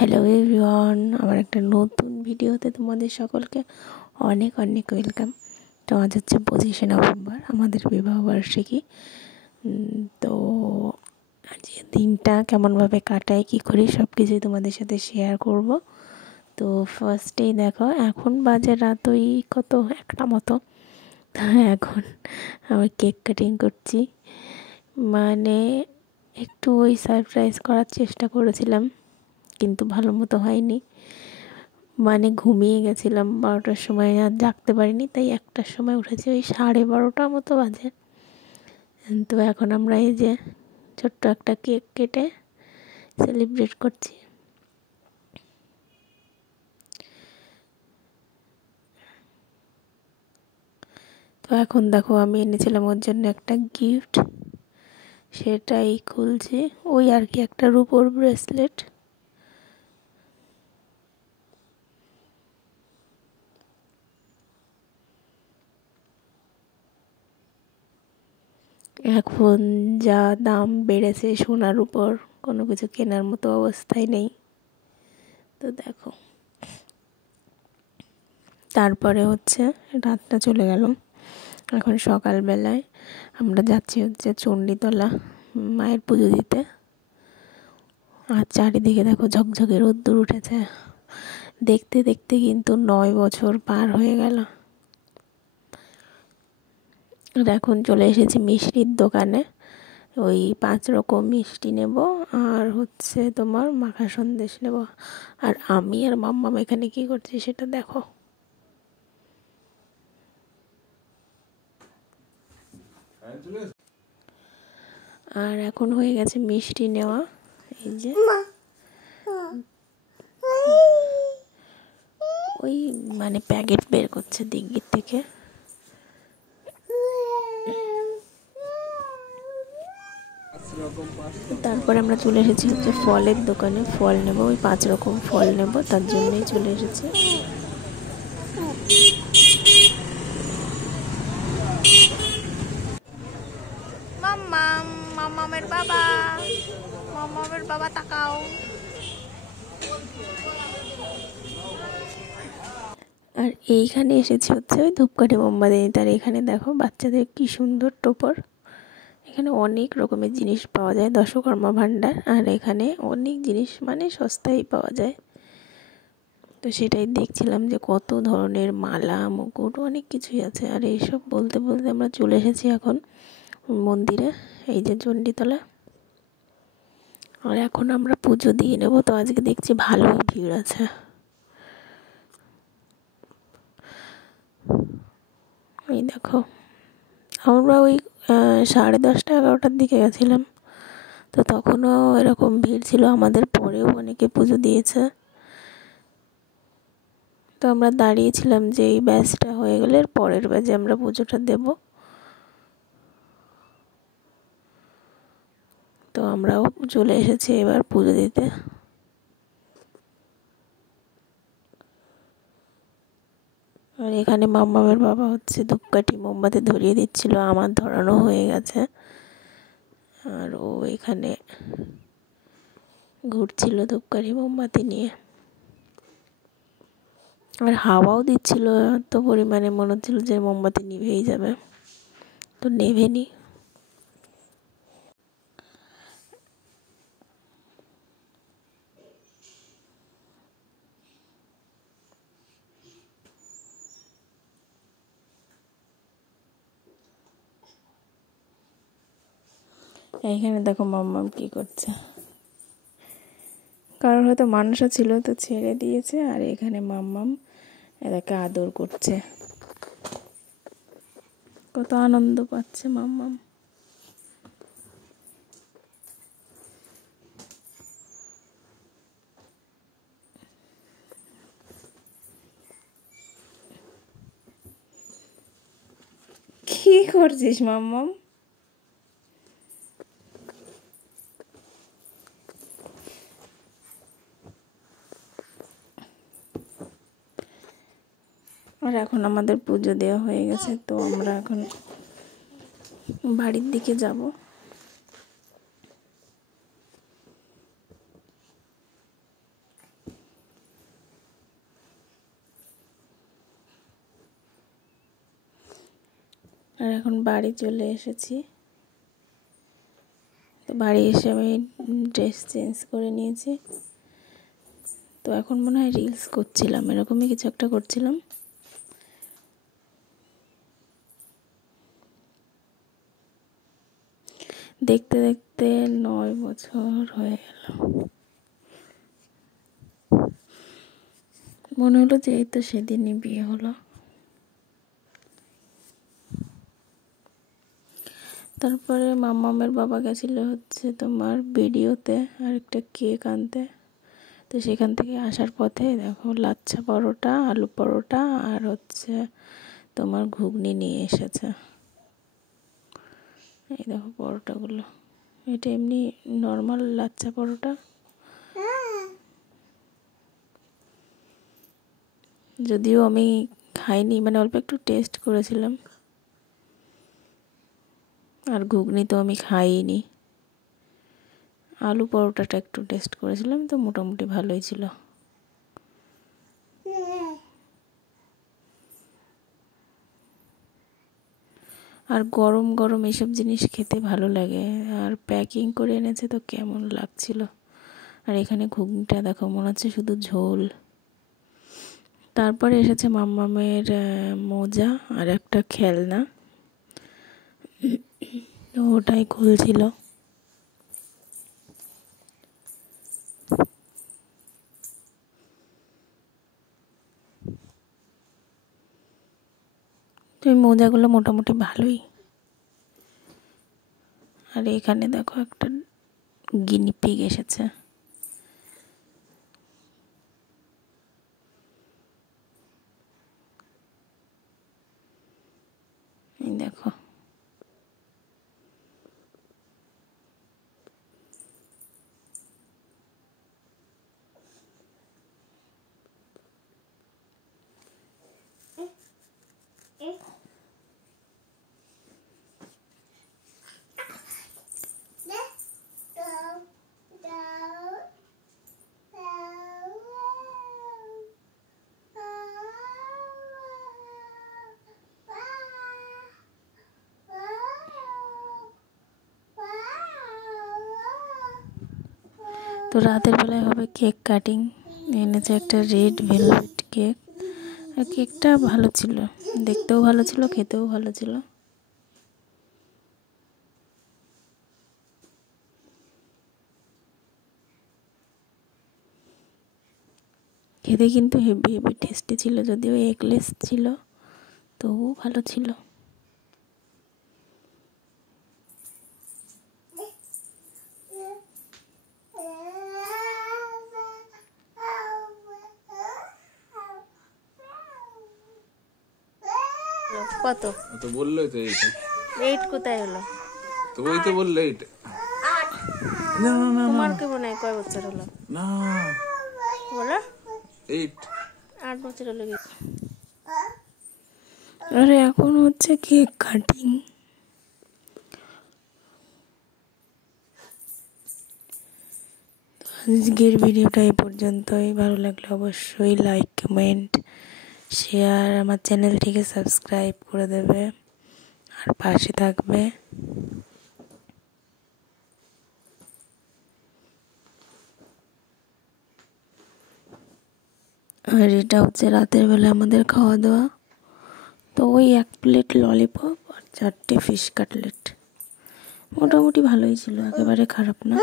Hello everyone, আমার একটা নতুন ভিডিওতে তোমাদের সকলকে অনেক অনেক ওয়েলকাম। তো আজ হচ্ছে 25শে নভেম্বর, আমাদের বিবাহবার্ষিকী। তো আজকের দিনটা কেমনভাবে কাটাই, কী করি, সব কিছুই তোমাদের সাথে শেয়ার করব। তো ফার্স্টেই দেখো, এখন বাজে রাত ওই কত একটা মতো। এখন আমি কেক কাটিং করছি, মানে একটু ওই সারপ্রাইজ করার চেষ্টা করেছিলাম, কিন্তু ভালো মতো হয়নি। মানে ঘুমিয়ে গেছিলাম 12টার সময়, আর জাগতে পারিনি, তাই 1টার সময় উঠেছি, ওই 12:30 মতো বাজে। তো এখন আমরা এই যে ছোট্ট একটা কেক কেটে সেলিব্রেট করছি। তো এখন দেখো, আমি এনেছিলাম ওর জন্য একটা গিফট, সেটাই খুলছি। ওই আর কি, একটা রূপোর ব্রেসলেট। এখন যা দাম বেড়েছে সোনার উপর, কোনো কিছু কেনার মতো অবস্থায় নেই। তো দেখো, তারপরে হচ্ছে রাতটা চলে গেল। এখন সকালবেলায় আমরা যাচ্ছি হচ্ছে চণ্ডীতলা মায়ের পুজো দিতে। আর চারিদিকে দেখো ঝকঝকে রোদ্দুর উঠেছে। দেখতে দেখতে কিন্তু 9 বছর পার হয়ে গেল। আর এখন চলে এসেছি মিষ্টির দোকানে। ওই 5 রকম মিষ্টি নেব, আর হচ্ছে তোমার মাখা সন্দেশ নেব। আর আমি আর মাম্মাম এখানে কি করছি সেটা দেখো। আর এখন হয়ে গেছে মিষ্টি নেওয়া। এই যে ওই মানে প্যাকেট বের করছে দিঘির থেকে। তারপরে আমরা চলে এসেছি হচ্ছে ফলের দোকানে, ফল নেব, ওই 5 রকম ফল নেব, তার জন্যই চলে এসেছি। মাম্মাম, মাম্মামের বাবা, মাম্মামের বাবা তাকাও। আর এইখানে এসেছি হচ্ছে ওই ধূপকাঠি মোমবাতি নিতে। আর এখানে দেখো বাচ্চাদের কি সুন্দর টোপর। এখানে অনেক রকমের জিনিস পাওয়া যায়, দশকর্মা ভাণ্ডার। আর এখানে অনেক জিনিস মানে সস্তায় পাওয়া যায়। তো সেটাই দেখছিলাম যে কত ধরনের মালা, মুকুট, অনেক কিছুই আছে। আর এইসব বলতে বলতে আমরা চলে এসেছি এখন মন্দিরে, এই যে চণ্ডীতলা। আর এখন আমরা পুজো দিয়ে নেব। তো আজকে দেখছি ভালোই ভিড় আছে। এই দেখো, আমরা ওই 10:30 11টার দিকে গেছিলাম, তো তখনও এরকম ভিড় ছিল। আমাদের পরেও অনেকে পুজো দিয়েছে। তো আমরা দাঁড়িয়েছিলাম যে এই ব্যাচটা হয়ে গেলে পরের ব্যাচে আমরা পুজোটা দেব। তো আমরাও চলে এসেছি এবার পুজো দিতে। আর এখানে মাম্মামের বাবা হচ্ছে ধূপকাঠি মোমবাতি ধরিয়ে দিচ্ছিল, আমার ধরানো হয়ে গেছে। আর ও এখানে ঘুরছিল ধূপকাঠি মোমবাতি নিয়ে। আর হাওয়াও দিচ্ছিল এত পরিমাণে, মনে হচ্ছিল যে মোমবাতি নিভেই যাবে, তো নেভেনি। এইখানে দেখো মাম্মাম কি করছে। কারোর হয়তো মানুষও ছিল, তো ছেড়ে দিয়েছে। আর এখানে মাম্মাম এটাকে আদর করছে, কত আনন্দ পাচ্ছে মাম্মাম। কি করছিস মাম্মাম? আর এখন আমাদের পুজো দেওয়া হয়ে গেছে, তো আমরা এখন বাড়ির দিকে যাব। আর এখন বাড়ি চলে এসেছি। তো বাড়ি এসে আমি ড্রেস চেঞ্জ করে নিয়েছি। তো এখন মনে হয় রিলস করছিলাম, এরকমই কিছু একটা করছিলাম। দেখতে দেখতে 9 বছর হয়ে গেল। মনে হলো যে এই তো সেদিনই বিয়ে হলো। তারপরে মামামের বাবা গেছিল হচ্ছে তোমার ভিডিওতে আর একটা কেক আনতে। তো সেখান থেকে আসার পথে দেখো লাচ্ছা পরোটা, আলু পরোটা আর হচ্ছে তোমার ঘুগনি নিয়ে এসেছে। এই দেখো পরোটাগুলো, এটা এমনি নর্মাল লাচ্ছা পরোটা, যদিও আমি খাইনি, মানে অল্প একটু টেস্ট করেছিলাম। আর ঘুগনি তো আমি খাইনি, আলু পরোটাটা একটু টেস্ট করেছিলাম, তো মোটামুটি ভালোই ছিল। আর গরম গরম এইসব জিনিস খেতে ভালো লাগে। আর প্যাকিং করে এনেছে তো কেমন লাগছিল। আর এখানে ঘুগনিটা দেখো মনে হচ্ছে শুধু ঝোল। তারপরে এসেছে মাম্মামের মোজা আর একটা খেলনা, তো ওটাই খুলছিল। তো এই মোজাগুলো মোটামুটি ভালোই। আর এখানে দেখো একটা গিনি পিগ এসেছে। এই দেখো, তো রাতের বেলায় হবে কেক কাটিং। এনেছে একটা রেড ভেলভেট কেক। আর কেকটা ভালো ছিল, দেখতেও ভালো ছিল, খেতেও ভালো ছিল। খেতে কিন্তু হেভি হেভি টেস্টি ছিল, যদিও এগলেস ছিল, তবুও ভালো ছিল। কত তো বললোই তো এইটা 8 কোথায় হলো? তো ওই তো বললো এইটা। না না না তোমার কি মনে হয় কয় বছর হলো? না বলো 8 8 বছর হলো কি? আরে এখন হচ্ছে কেক কাটিং। আজকের ভিডিওটা এই পর্যন্তই। ভালো লাগলে অবশ্যই লাইক, কমেন্ট, শেয়ার, আমার চ্যানেলটিকে সাবস্ক্রাইব করে দেবে আর পাশে থাকবে। আর এটা হচ্ছে রাতের বেলা আমাদের খাওয়া দাওয়া। তো ওই 1 প্লেট ললিপপ আর 4টে ফিশ কাটলেট, মোটামুটি ভালোই ছিল, একেবারে খারাপ না।